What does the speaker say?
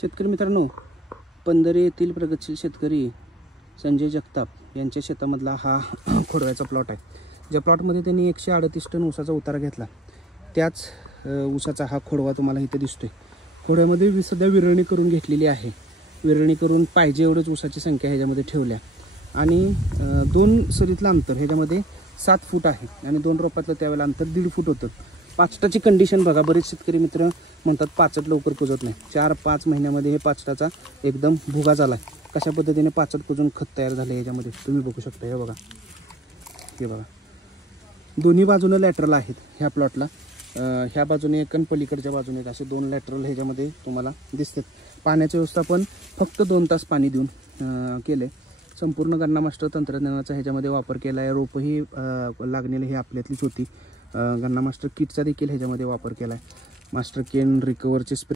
शेतकरी मित्रांनो, पंधरे येथील प्रगतशील शेतकरी संजय जगताप यांच्या शेतामधला हा खोडव्याचा प्लॉट आहे. ज्या प्लॉटमध्ये त्यांनी 138 टन ऊसाचा उतारा घेतला त्याच ऊसाचा हा खोडवा तुम्हाला इथे दिसतोय. खोडव्यामध्ये सध्या विरळणी करून घेतलेली आहे. विरळणी करून पाहिजे एवढंच ऊसाची संख्या ह्याच्यामध्ये ठेवल्या आणि 2 सरीतलं अंतर ह्याच्यामध्ये 7 फूट आहे आणि 2 रोपातलं त्यावेळेला अंतर 1.5 फूट होतं. पाचटाची कंडिशन बघा. बरेच शेतकरी मित्र म्हणतात पाचट लवकर कुजत नाही. 4-5 महिन्यामध्ये हे पाचटाचा एकदम भुगा झाला आहे. कशा पद्धतीने पाचट कुजून खत तयार झालं याच्यामध्ये तुम्ही बघू शकता. हे बघा, हे बघा, दोन्ही बाजूनं लॅटरल आहेत ह्या प्लॉटला. ह्या बाजूने एक आणि पलीकडच्या बाजूने एक असे 2 लॅटरल ह्याच्यामध्ये तुम्हाला दिसतात. पाण्याचं व्यवस्थापन फक्त 2 तास पाणी देऊन केले. संपूर्ण गन्ना मास्टर तंत्रज्ञानाचा ह्याच्यामध्ये वापर केला आहे. रोपही लागलेली ही आपल्यातलीच होती. गन्ना मास्टर किटचा देखील ह्याच्यामध्ये वापर केला आहे. मास्टर केन रिकवरचे स्प्रे